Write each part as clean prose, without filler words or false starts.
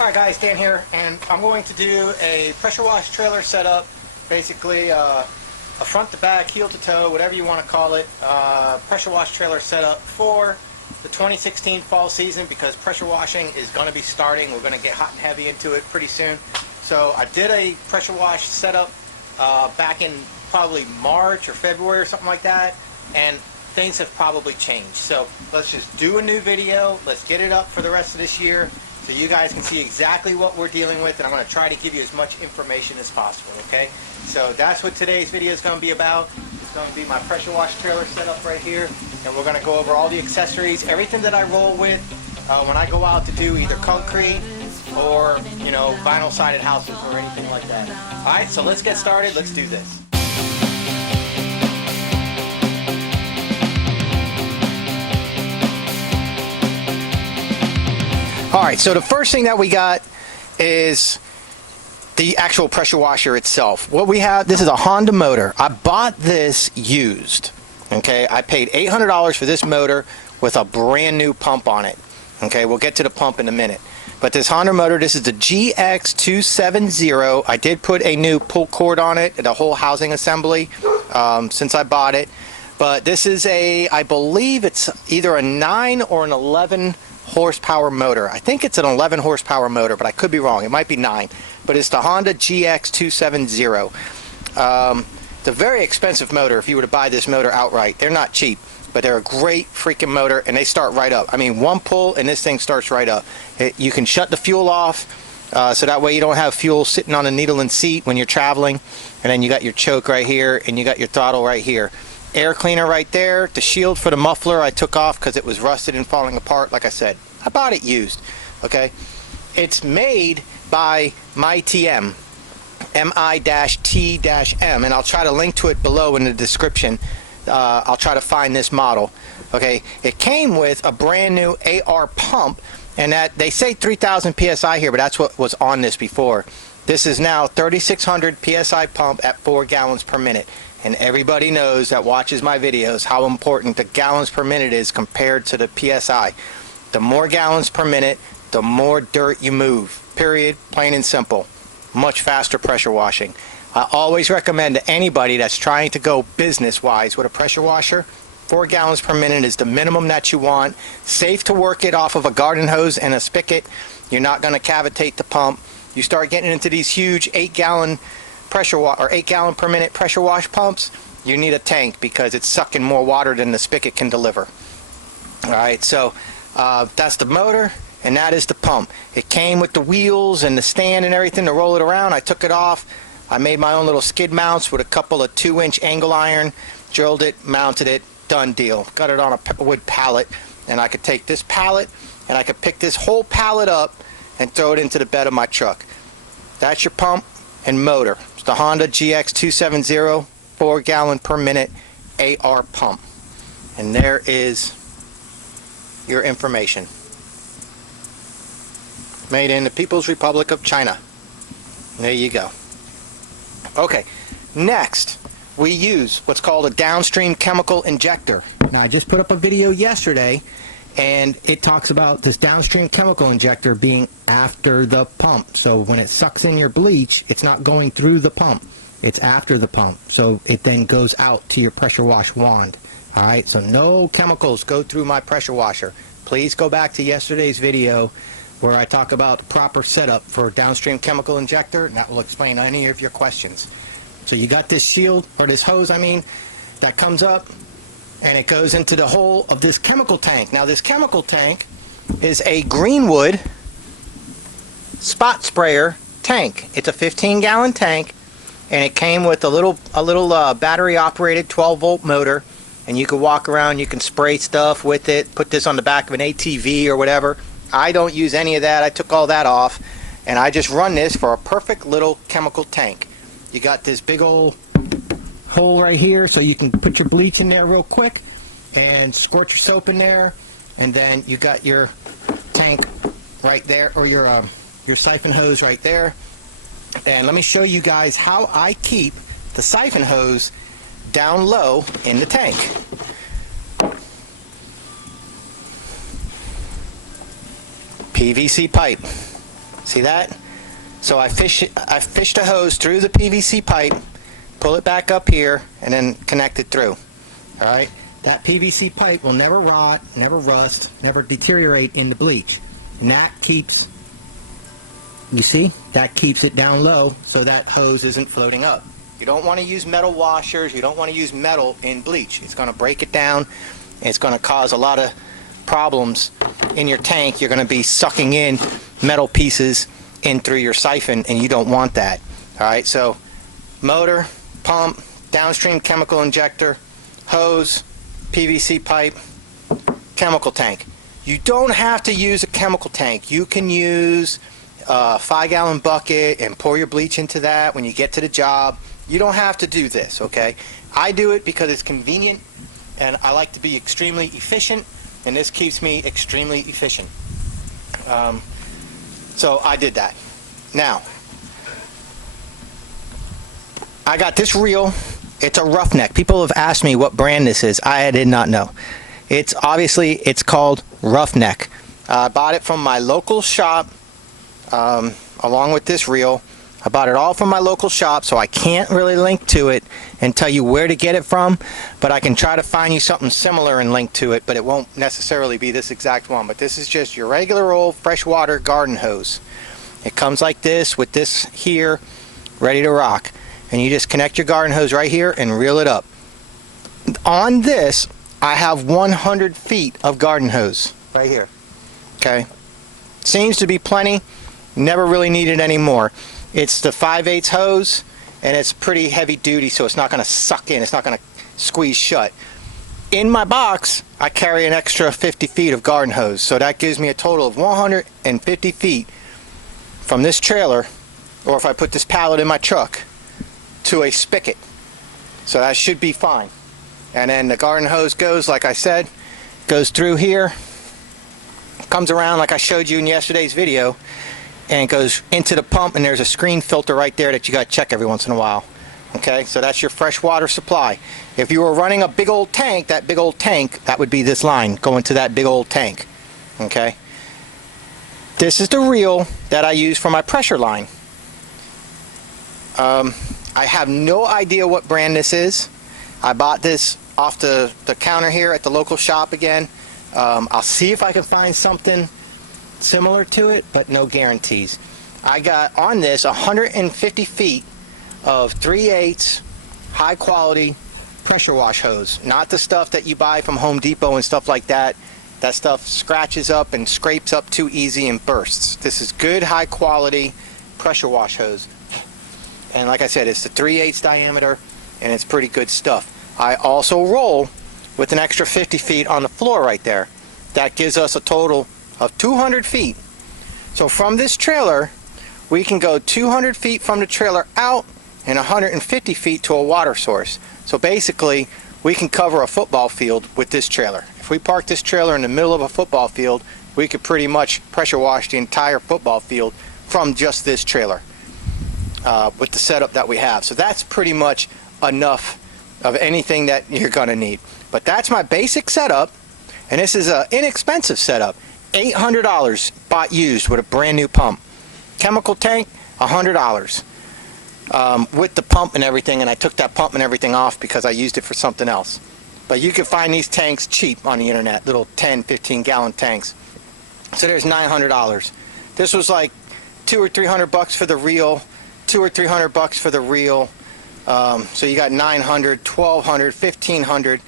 Alright guys, Dan here, and I'm going to do a pressure wash trailer setup, basically a front to back, heel to toe, whatever you want to call it, pressure wash trailer setup for the 2016 fall season, because pressure washing is going to be starting. We're going to get hot and heavy into it pretty soon. So I did a pressure wash setup back in probably March or February or something like that, and things have probably changed. So let's just do a new video, let's get it up for the rest of this year, so you guys can see exactly what we're dealing with, and I'm going to try to give you as much information as possible, okay? So that's what today's video is going to be about. It's going to be my pressure wash trailer setup right here, and we're going to go over all the accessories, everything that I roll with when I go out to do either concrete or, you know, vinyl sided houses or anything like that. Alright, so let's get started, let's do this. Alright, so the first thing that we got is the actual pressure washer itself. What we have, this is a Honda motor. I bought this used. Okay, I paid $800 for this motor with a brand new pump on it. Okay, we'll get to the pump in a minute. But this Honda motor, this is the GX270. I did put a new pull cord on it, the whole housing assembly, since I bought it. But this is a, I believe it's either a 9 or an 11 horsepower motor. I think it's an 11 horsepower motor, but I could be wrong. It might be 9. But it's the Honda GX270. It's a very expensive motor if you were to buy this motor outright. They're not cheap, but they're a great freaking motor, and they start right up. I mean, one pull and this thing starts right up. You can shut the fuel off, so that way you don't have fuel sitting on a needle and seat when you're traveling. And then you got your choke right here, and you got your throttle right here. Air cleaner right there. The shield for the muffler I took off because it was rusted and falling apart. Like I said, I bought it used. Okay, it's made by MyTM, MI-T-M, and I'll try to link to it below in the description. I'll try to find this model. Okay, it came with a brand new AR pump, and that they say 3,000 psi here, but that's what was on this before. This is now 3,600 psi pump at 4 gallons per minute. And everybody knows that watches my videos how important the gallons per minute is compared to the PSI. The more gallons per minute, the more dirt you move. Period. Plain and simple. Much faster pressure washing. I always recommend to anybody that's trying to go business-wise with a pressure washer, 4 gallons per minute is the minimum that you want. Safe to work it off of a garden hose and a spigot. You're not going to cavitate the pump. You start getting into these huge 8-gallon pressure or 8 gallon per minute pressure wash pumps, you need a tank because it's sucking more water than the spigot can deliver. Alright, so that's the motor, and that is the pump. It came with the wheels and the stand and everything to roll it around. I took it off. I made my own little skid mounts with a couple of 2-inch angle iron, drilled it, mounted it, done deal. Got it on a wood pallet, and I could take this pallet and I could pick this whole pallet up and throw it into the bed of my truck. That's your pump and motor. It's the Honda GX270 4 gallon per minute AR pump, and there is your information. Made in the People's Republic of China. There you go. Okay, next we use what's called a downstream chemical injector. Now I just put up a video yesterday, and it talks about this downstream chemical injector being after the pump. So when it sucks in your bleach, it's not going through the pump. It's after the pump. So it then goes out to your pressure wash wand. Alright, so no chemicals go through my pressure washer. Please go back to yesterday's video where I talk about the proper setup for a downstream chemical injector, and that will explain any of your questions. So you got this shield, or this hose, I mean, that comes up, and it goes into the hole of this chemical tank. Now this chemical tank is a Greenwood spot sprayer tank. It's a 15-gallon tank, and it came with a little battery operated 12-volt motor, and you can walk around, you can spray stuff with it, put this on the back of an ATV or whatever. I don't use any of that. I took all that off, and I just run this for a perfect little chemical tank. You got this big old hole right here, so you can put your bleach in there real quick and squirt your soap in there, and then you got your tank right there, or your siphon hose right there. And let me show you guys how I keep the siphon hose down low in the tank. PVC pipe. See that? So I fished a hose through the PVC pipe, pull it back up here, and then connect it through. All right? That PVC pipe will never rot, never rust, never deteriorate in the bleach. And that keeps, you see, that keeps it down low so that hose isn't floating up. You don't want to use metal washers. You don't want to use metal in bleach. It's going to break it down. It's going to cause a lot of problems in your tank. You're going to be sucking in metal pieces in through your siphon, and you don't want that. All right, so motor, pump, downstream chemical injector, hose, PVC pipe, chemical tank. You don't have to use a chemical tank. You can use a 5-gallon bucket and pour your bleach into that when you get to the job. You don't have to do this, okay? I do it because it's convenient, and I like to be extremely efficient, and this keeps me extremely efficient. So I did that. Now, I got this reel. It's a Roughneck. People have asked me what brand this is. I did not know. It's called Roughneck. I bought it from my local shop, along with this reel. I bought it all from my local shop, so I can't really link to it and tell you where to get it from, but I can try to find you something similar and link to it, but it won't necessarily be this exact one. But this is just your regular old freshwater garden hose. It comes like this with this here, ready to rock. And you just connect your garden hose right here and reel it up. On this, I have 100 feet of garden hose right here. Okay? Seems to be plenty. Never really needed any more. It's the 5/8 hose, and it's pretty heavy duty, so it's not going to suck in. It's not going to squeeze shut. In my box, I carry an extra 50 feet of garden hose, so that gives me a total of 150 feet from this trailer, or if I put this pallet in my truck, to a spigot. So that should be fine. And then the garden hose goes, like I said, goes through here, comes around like I showed you in yesterday's video, and it goes into the pump, and there's a screen filter right there that you got to check every once in a while. Okay, so that's your fresh water supply. If you were running a big old tank, that would be this line going to that big old tank. Okay, this is the reel that I use for my pressure line. I have no idea what brand this is. I bought this off the counter here at the local shop again. I'll see if I can find something similar to it, but no guarantees. I got on this 150 feet of 3/8 high quality pressure wash hose. Not the stuff that you buy from Home Depot and stuff like that. That stuff scratches up and scrapes up too easy and bursts. This is good high quality pressure wash hose. And like I said, it's the 3/8 diameter, and it's pretty good stuff. I also roll with an extra 50 feet on the floor right there. That gives us a total of 200 feet. So from this trailer, we can go 200 feet from the trailer out and 150 feet to a water source. So basically, we can cover a football field with this trailer. If we park this trailer in the middle of a football field, we could pretty much pressure wash the entire football field from just this trailer with the setup that we have. So that's pretty much enough of anything that you're gonna need. But that's my basic setup, and this is an inexpensive setup. $800 bought used with a brand new pump. Chemical tank, $100 with the pump and everything, and I took that pump and everything off because I used it for something else. But you can find these tanks cheap on the internet, little 10, 15 gallon tanks. So there's $900. This was like $200 or $300 for the reel, $200 or $300 for the reel. So you got $900, $1,200, $1,500,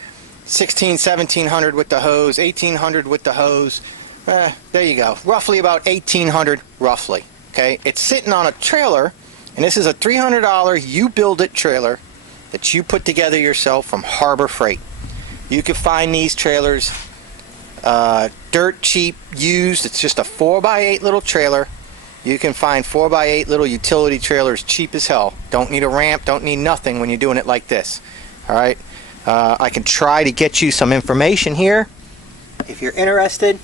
$1,600, $1,700 with the hose, $1,800 with the hose. There you go. Roughly about $1,800, roughly. Okay, it's sitting on a trailer, and this is a $300 you build it trailer that you put together yourself from Harbor Freight. You can find these trailers dirt cheap, used. It's just a 4x8 little trailer. You can find 4x8 little utility trailers cheap as hell. Don't need a ramp, don't need nothing when you're doing it like this. Alright, I can try to get you some information here if you're interested.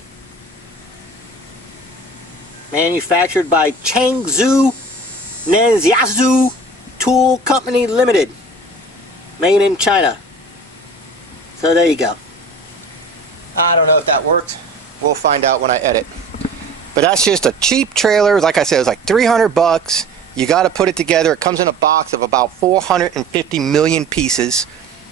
Manufactured by Changzhou Nanjiazu Tool Company Limited. Made in China. So there you go. I don't know if that worked. We'll find out when I edit. But that's just a cheap trailer. Like I said, it's like 300 bucks. You got to put it together. It comes in a box of about 450 million pieces,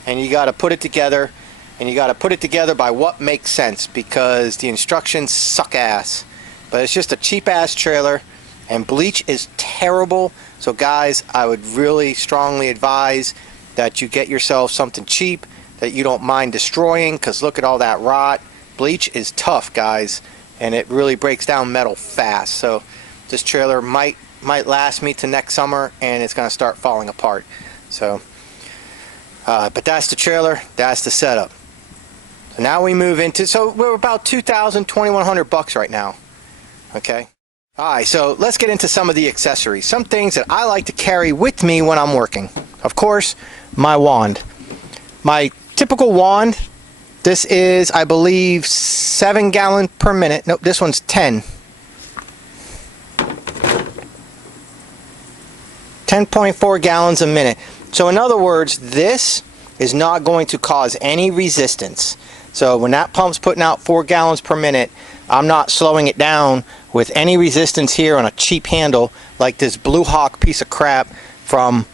and you got to put it together, and you got to put it together by what makes sense, because the instructions suck ass. But it's just a cheap ass trailer, and bleach is terrible. So guys, I would really strongly advise that you get yourself something cheap that you don't mind destroying, because look at all that rot. Bleach is tough, guys, and it really breaks down metal fast. So this trailer might last me to next summer, and it's going to start falling apart. So but that's the trailer, that's the setup. So now we move into, so we're about 2,000, 2,100 bucks right now. Okay. Alright, so let's get into some of the accessories. Some things that I like to carry with me when I'm working. Of course, my wand. My typical wand, this is, I believe, 7 gallon per minute. Nope, this one's 10. 10.4 gallons a minute. So in other words, this is not going to cause any resistance. So when that pump's putting out 4 gallons per minute, I'm not slowing it down with any resistance here on a cheap handle like this Blue Hawk piece of crap from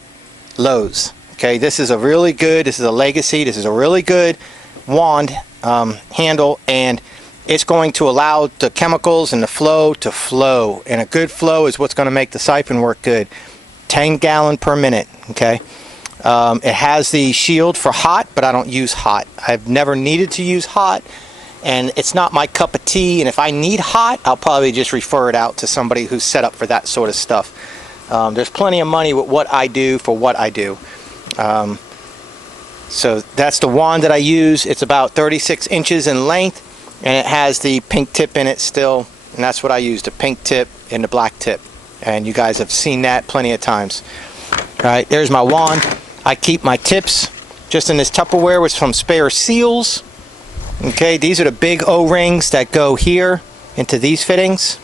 Lowe's. Okay, this is a really good, this is a Legacy, this is a really good wand handle, and it's going to allow the chemicals and the flow to flow. And a good flow is what's going to make the siphon work good. 10 gallon per minute. Okay, it has the shield for hot, but I don't use hot. I've never needed to use hot, and it's not my cup of tea. And if I need hot, I'll probably just refer it out to somebody who's set up for that sort of stuff. There's plenty of money with what I do for what I do. So that's the wand that I use. It's about 36 inches in length, and it has the pink tip in it still, and that's what I use, the pink tip and the black tip. And you guys have seen that plenty of times. Alright, there's my wand. I keep my tips just in this Tupperware with some spare seals. Okay, these are the big O-rings that go here into these fittings.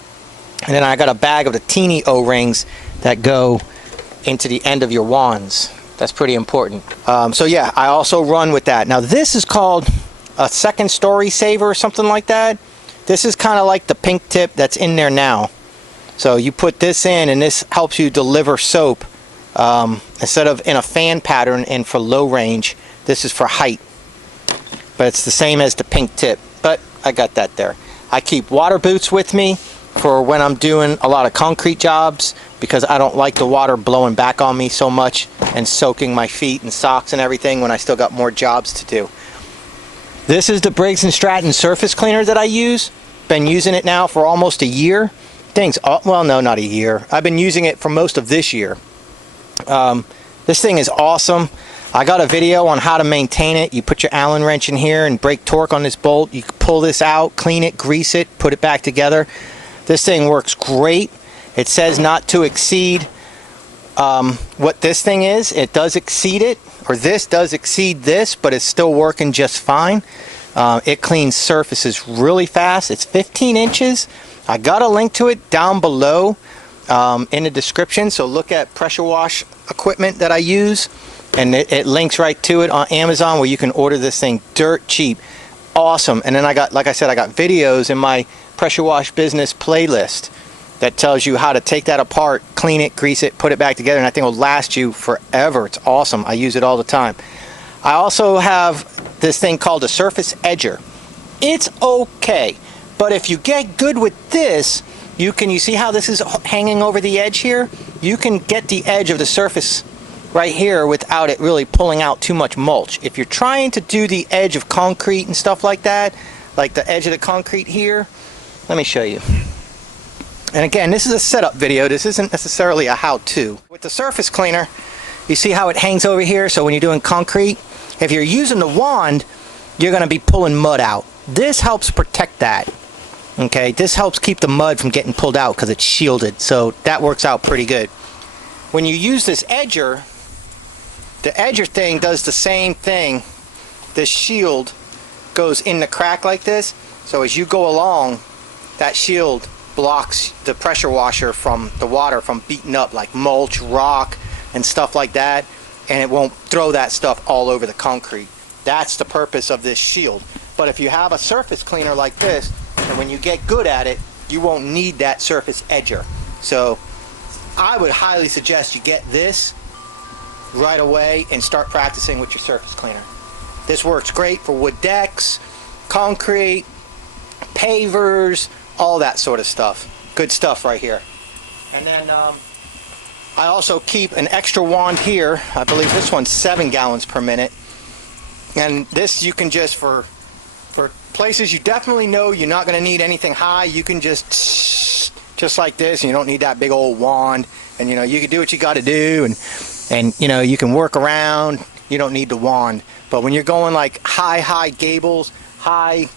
And then I got a bag of the teeny O-rings that go into the end of your wands. That's pretty important. So yeah, I also run with that. Now this is called a second story saver or something like that. This is kind of like the pink tip that's in there now. So you put this in, and this helps you deliver soap instead of in a fan pattern and for low range. This is for height, but it's the same as the pink tip, but I got that there. I keep water boots with me for when I'm doing a lot of concrete jobs, because I don't like the water blowing back on me so much and soaking my feet and socks and everything when I still got more jobs to do. This is the Briggs & Stratton surface cleaner that I use. Been using it now for almost a year. Things, well, no, not a year. I've been using it for most of this year. This thing is awesome. I got a video on how to maintain it. You put your Allen wrench in here and break torque on this bolt. You pull this out, clean it, grease it, put it back together. This thing works great. It says not to exceed what this thing is. It does exceed it, or this does exceed this, but it's still working just fine. It cleans surfaces really fast. It's 15 inches. I got a link to it down below in the description, so look at pressure wash equipment that I use, and it links right to it on Amazon, where you can order this thing dirt cheap. Awesome. And then I got, like I said, I got videos in my pressure wash business playlist that tells you how to take that apart, clean it, grease it, put it back together, and I think it will last you forever. It's awesome. I use it all the time. I also have this thing called a surface edger. It's okay, but if you get good with this, you see how this is hanging over the edge here? You can get the edge of the surface right here without it really pulling out too much mulch. If you're trying to do the edge of concrete and stuff like that, like the edge of the concrete here, let me show you. And again, this is a setup video. This isn't necessarily a how-to. With the surface cleaner, you see how it hangs over here? So when you're doing concrete, if you're using the wand, you're going to be pulling mud out. This helps protect that. Okay, this helps keep the mud from getting pulled out because it's shielded. So that works out pretty good. When you use this edger, the edger thing does the same thing. This shield goes in the crack like this. So as you go along, that shield blocks the pressure washer from the water from beating up like mulch, rock, and stuff like that, and it won't throw that stuff all over the concrete. That's the purpose of this shield. But if you have a surface cleaner like this, and when you get good at it, you won't need that surface edger. So I would highly suggest you get this right away and start practicing with your surface cleaner. This works great for wood decks, concrete, pavers, all that sort of stuff. Good stuff right here. And then I also keep an extra wand here. I believe this one's 7 gallons per minute. And this you can just, for places you definitely know you're not going to need anything high, you can just like this. You don't need that big old wand. And you know, you can do what you got to do, and you know, you can work around. You don't need the wand. But when you're going like high gables, high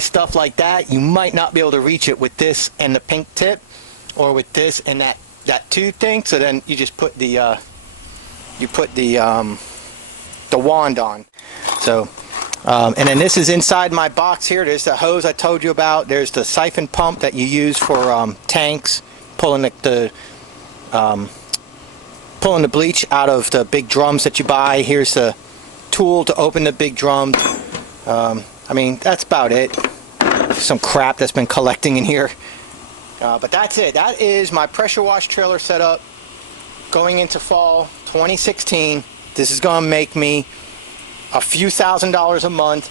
stuff like that, you might not be able to reach it with this and the pink tip, or with this and that tooth thing. So then you just put the wand on. So and then this is inside my box here. There's the hose I told you about. There's the siphon pump that you use for tanks, pulling the bleach out of the big drums that you buy. Here's the tool to open the big drums. I mean, that's about it. Some crap that's been collecting in here. But that's it. That is my pressure wash trailer setup going into fall 2016. This is going to make me a few $1,000s a month,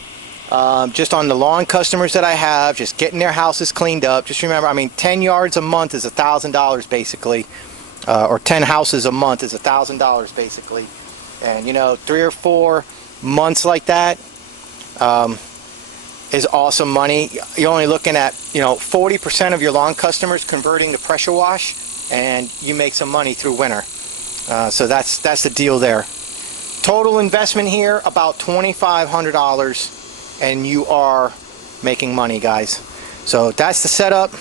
just on the lawn customers that I have, just getting their houses cleaned up. Just remember, I mean, 10 yards a month is $1,000 basically, or 10 houses a month is $1,000 basically. And you know, 3 or 4 months like that is awesome money. You're only looking at, you know, 40% of your lawn customers converting to pressure wash, and you make some money through winter. So that's the deal there. Total investment here about $2,500, and you are making money, guys. So that's the setup.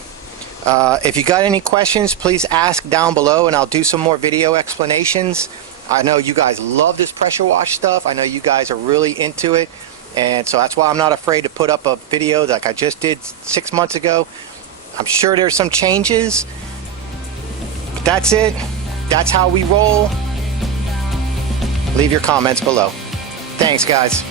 If you got any questions, please ask down below, and I'll do some more video explanations. I know you guys love this pressure wash stuff. I know you guys are really into it, and so that's why I'm not afraid to put up a video like I just did 6 months ago. I'm sure there's some changes, but that's it. That's how we roll. Leave your comments below. Thanks, guys.